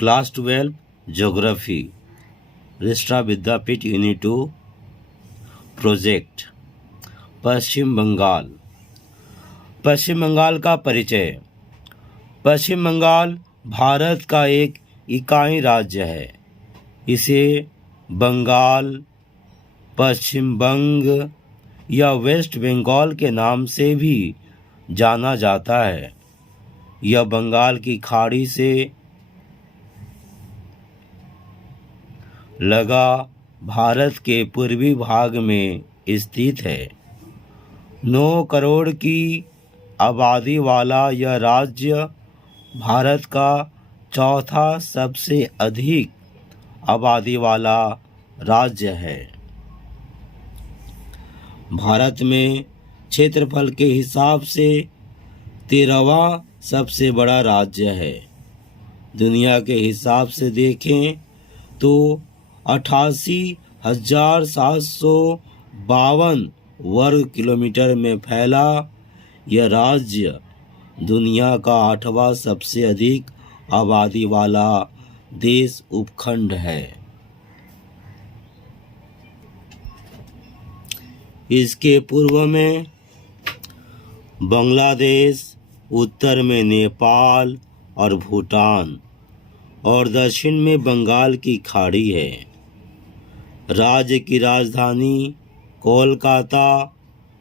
Class 12 geography रिष्ठा विद्यापीठ unit 2 project. पश्चिम बंगाल। पश्चिम बंगाल का परिचय। पश्चिम बंगाल भारत का एक इकाई राज्य है। इसे बंगाल, पश्चिम बंग या वेस्ट बंगाल के नाम से भी जाना जाता है। यह बंगाल की खाड़ी से लगा भारत के पूर्वी भाग में स्थित है। 9 करोड़ की आबादी वाला यह राज्य भारत का चौथा सबसे अधिक आबादी वाला राज्य है। भारत में क्षेत्रफल के हिसाब से 13वां सबसे बड़ा राज्य है। दुनिया के हिसाब से देखें तो 88,752 वर्ग किलोमीटर में फैला यह राज्य दुनिया का 8वां सबसे अधिक आबादी वाला देश उपखंड है। इसके पूर्व में बांग्लादेश, उत्तर में नेपाल और भूटान और दक्षिण में बंगाल की खाड़ी है। राज्य की राजधानी कोलकाता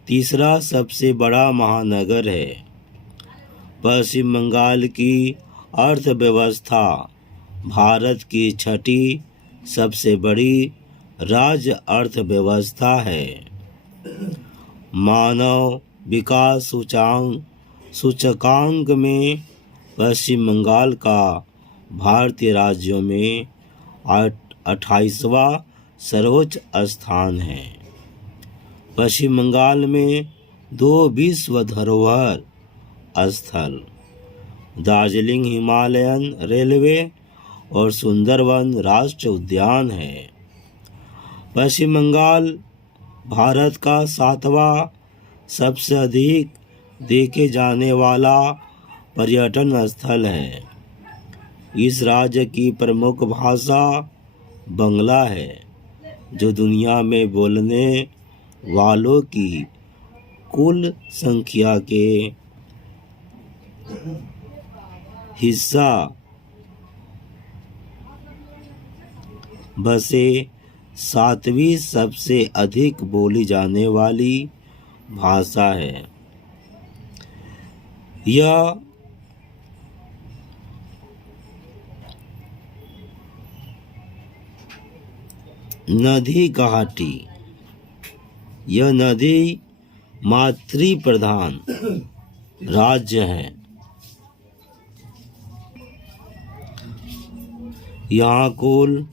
तीसरा सबसे बड़ा महानगर है। पश्चिम बंगाल की अर्थव्यवस्था भारत की छठी सबसे बड़ी राज्य अर्थव्यवस्था है। मानव विकास सूचकांक में पश्चिम बंगाल का भारतीय राज्यों में 28वां सर्वोच्च स्थान है। पश्चिम बंगाल में 2 विश्व धरोहर स्थल दार्जिलिंग हिमालयन रेलवे और सुंदरवन राष्ट्रीय उद्यान है। पश्चिम बंगाल भारत का 7वां सबसे अधिक देखे जाने वाला पर्यटन स्थल है। इस राज्य की प्रमुख भाषा बंगला है, जो दुनिया में बोलने वालों की कुल संख्या के हिस्सा बसे 7वीं सबसे अधिक बोली जाने वाली भाषा है। यह नदी घाटी यह नदी मातृ प्रधान राज्य है। यहाँ कुल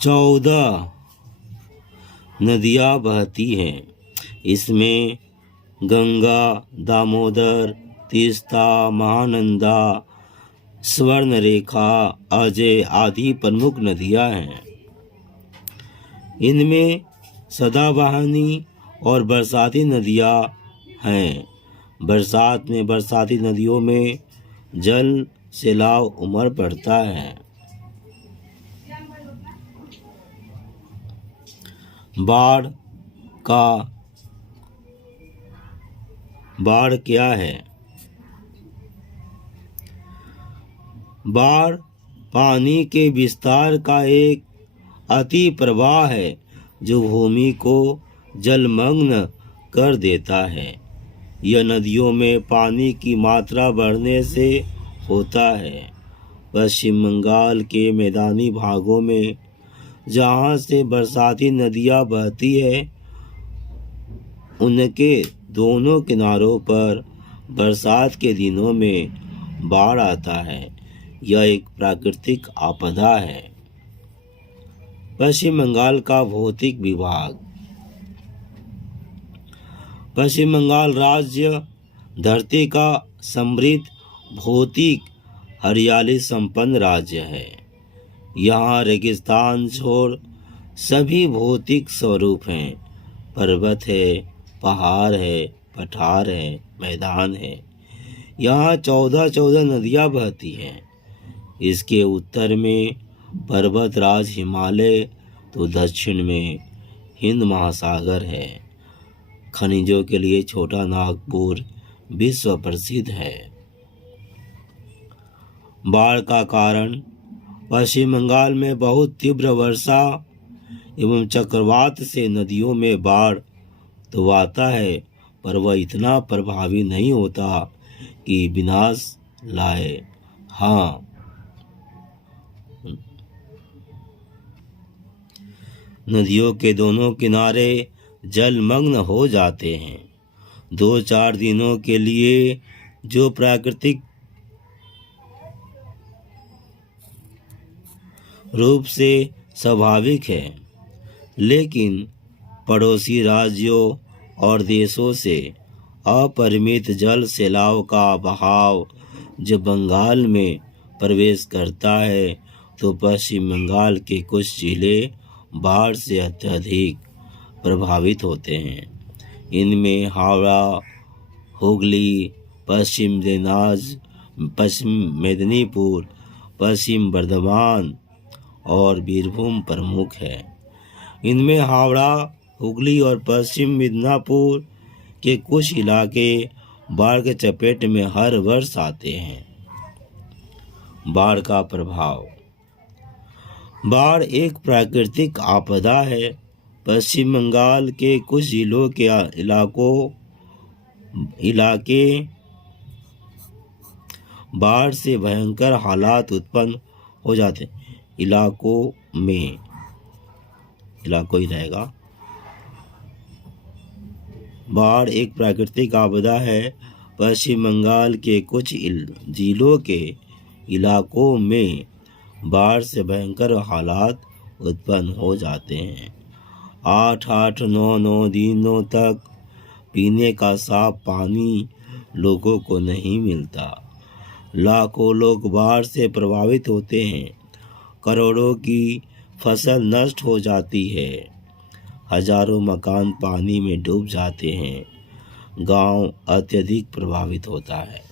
14 नदियाँ बहती हैं। इसमें गंगा, दामोदर, तीस्ता, महानंदा, स्वर्णरेखा, अजय आदि प्रमुख नदियाँ हैं। इनमें सदाबहानी और बरसाती नदियाँ हैं। बरसात में बरसाती नदियों में जल सैलाब उमड़ पड़ता है। बाढ़ क्या है? बाढ़ पानी के विस्तार का एक अति प्रवाह है जो भूमि को जलमग्न कर देता है। यह नदियों में पानी की मात्रा बढ़ने से होता है। पश्चिम बंगाल के मैदानी भागों में जहाँ से बरसाती नदियाँ बहती है, उनके दोनों किनारों पर बरसात के दिनों में बाढ़ आता है। यह एक प्राकृतिक आपदा है। पश्चिम बंगाल का भौतिक विभाग। पश्चिम बंगाल राज्य धरती का समृद्ध भौतिक हरियाली संपन्न राज्य है। यहाँ रेगिस्तान छोड़ सभी भौतिक स्वरूप हैं। पर्वत है, पहाड़ है, पठार है, मैदान है। यहाँ 14 नदियाँ बहती हैं। इसके उत्तर में पर्वतराज हिमालय तो दक्षिण में हिंद महासागर है। खनिजों के लिए छोटा नागपुर विश्व प्रसिद्ध है। बाढ़ का कारण पश्चिम बंगाल में बहुत तीव्र वर्षा एवं चक्रवात से नदियों में बाढ़ तो आता है, पर वह इतना प्रभावी नहीं होता कि विनाश लाए। हाँ, नदियों के दोनों किनारे जलमग्न हो जाते हैं। 2-4 दिनों के लिए जो प्राकृतिक रूप से स्वाभाविक है, लेकिन पड़ोसी राज्यों और देशों से अपरिमित जल सैलाव का बहाव जब बंगाल में प्रवेश करता है तो पश्चिम बंगाल के कुछ जिले बाढ़ से अत्यधिक प्रभावित होते हैं। इनमें हावड़ा, हुगली, पश्चिम मेदिनीपुर, पश्चिम बर्धमान और बीरभूम प्रमुख है। इनमें हावड़ा, हुगली और पश्चिम मिदनापुर के कुछ इलाके बाढ़ के चपेट में हर वर्ष आते हैं। बाढ़ का प्रभाव। बाढ़ एक प्राकृतिक आपदा है। पश्चिम बंगाल के कुछ जिलों के इलाके बाढ़ से भयंकर हालात उत्पन्न हो जाते हैं। इलाकों ही रहेगा। बाढ़ एक प्राकृतिक आपदा है। पश्चिम बंगाल के कुछ जिलों के इलाकों में बाढ़ से भयंकर हालात उत्पन्न हो जाते हैं। 8-8, 9-9 दिनों तक पीने का साफ पानी लोगों को नहीं मिलता। लाखों लोग बाढ़ से प्रभावित होते हैं। करोड़ों की फसल नष्ट हो जाती है। हजारों मकान पानी में डूब जाते हैं। गांव अत्यधिक प्रभावित होता है।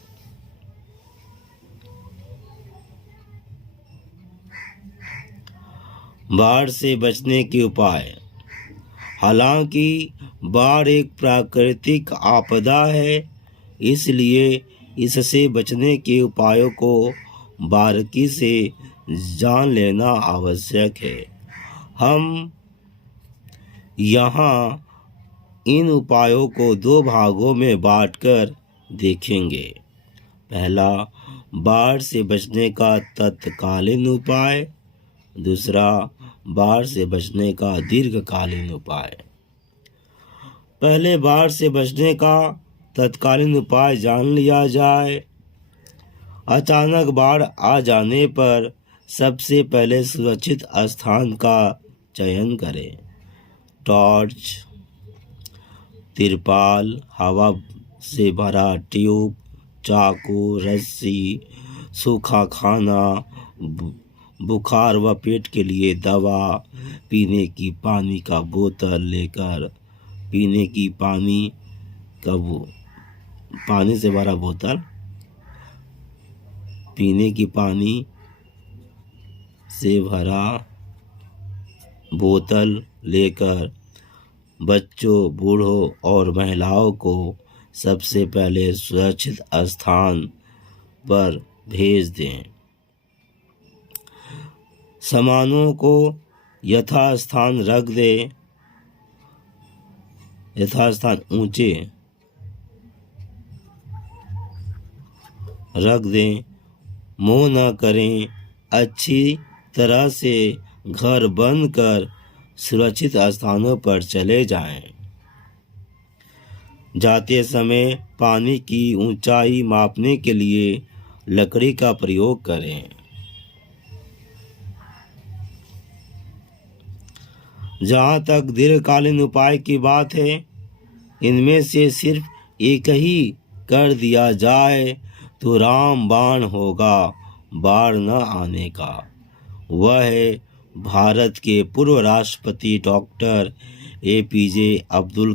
बाढ़ से बचने के उपाय। हालांकि बाढ़ एक प्राकृतिक आपदा है, इसलिए इससे बचने के उपायों को बारीकी से जान लेना आवश्यक है। हम यहाँ इन उपायों को 2 भागों में बांटकर देखेंगे। पहला, बाढ़ से बचने का तत्कालीन उपाय। दूसरा, बाढ़ से बचने का दीर्घकालीन उपाय। पहले बाढ़ से बचने का तत्कालीन उपाय जान लिया जाए। अचानक बाढ़ आ जाने पर सबसे पहले सुरक्षित स्थान का चयन करें। टॉर्च, तिरपाल, हवा से भरा ट्यूब, चाकू, रस्सी, सूखा खाना, बुखार व पेट के लिए दवा, पीने की पानी का बोतल लेकर पानी से भरा बोतल, पीने की पानी से भरा बोतल लेकर बच्चों, बूढ़ों और महिलाओं को सबसे पहले सुरक्षित स्थान पर भेज दें। सामानों को यथास्थान रख दें। यथास्थान ऊंचे रख दें। मोह न करें। अच्छी तरह से घर बंद कर सुरक्षित स्थानों पर चले जाएं। जाते समय पानी की ऊंचाई मापने के लिए लकड़ी का प्रयोग करें। जहाँ तक दीर्घकालीन उपाय की बात है, इनमें से सिर्फ एक ही कर दिया जाए तो रामबाण होगा बाढ़ न आने का। वह है भारत के पूर्व राष्ट्रपति डॉक्टर APJ अब्दुल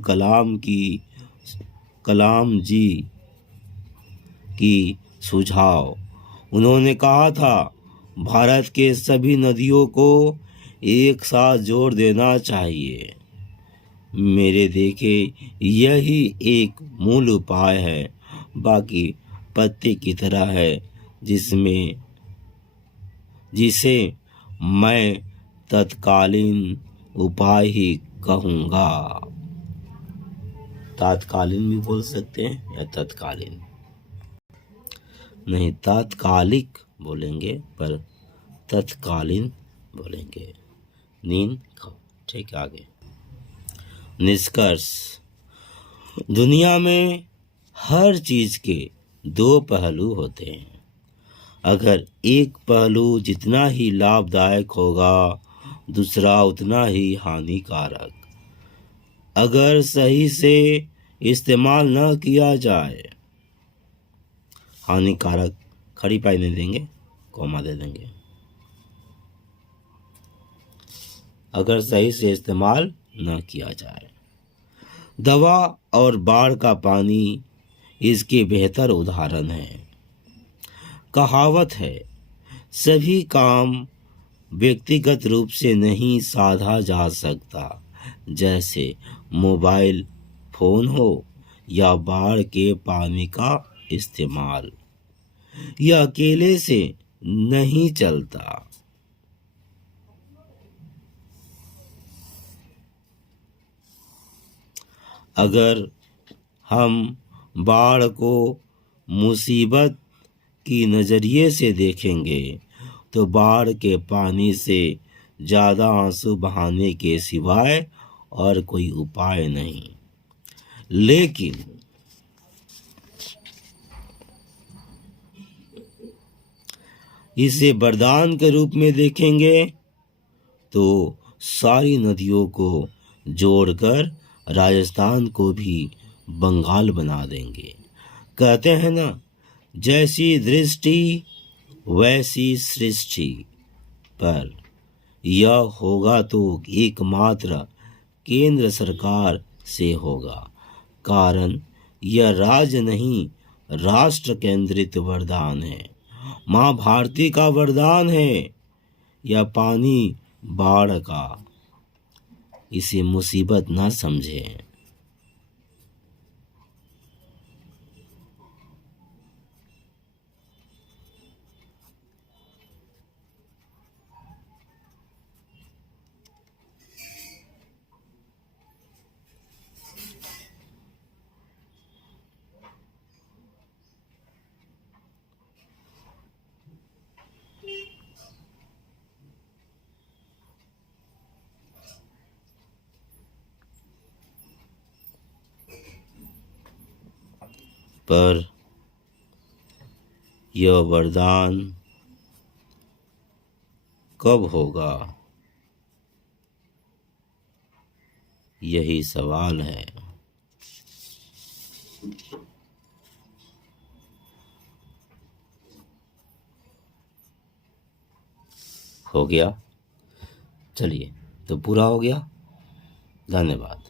कलाम जी की सुझाव। उन्होंने कहा था, भारत के सभी नदियों को एक साथ जोड़ देना चाहिए। मेरे देखे यही एक मूल उपाय है, बाकी पत्ते की तरह है जिसे मैं तत्कालीन उपाय ही कहूँगा। तात्कालीन भी बोल सकते हैं या तत्कालीन, नहीं तात्कालिक बोलेंगे पर तत्कालीन बोलेंगे। नींद खाओ। ठीक, आगे। निष्कर्ष, दुनिया में हर चीज के दो पहलू होते हैं। अगर एक पहलू जितना ही लाभदायक होगा, दूसरा उतना ही हानिकारक। अगर सही से इस्तेमाल न किया जाए, हानिकारक खड़ी पाई नहीं देंगे, कॉमा दे देंगे। अगर सही से इस्तेमाल न किया जाए। दवा और बाढ़ का पानी इसके बेहतर उदाहरण है। कहावत है, सभी काम व्यक्तिगत रूप से नहीं साधा जा सकता, जैसे मोबाइल फोन हो या बाढ़ के पानी का इस्तेमाल, यह अकेले से नहीं चलता। अगर हम बाढ़ को मुसीबत की नज़रिए से देखेंगे तो बाढ़ के पानी से ज़्यादा आंसू बहाने के सिवाय और कोई उपाय नहीं। लेकिन इसे वरदान के रूप में देखेंगे तो सारी नदियों को जोड़कर राजस्थान को भी बंगाल बना देंगे। कहते हैं ना, जैसी दृष्टि वैसी सृष्टि, पर यह होगा तो एकमात्र केंद्र सरकार से होगा, कारण यह राज्य नहीं राष्ट्र केंद्रित वरदान है। माँ भारती का वरदान है या पानी बाढ़ का। इसे मुसीबत ना समझें। पर यह वरदान कब होगा, यही सवाल है। हो गया, चलिए तो पूरा हो गया। धन्यवाद।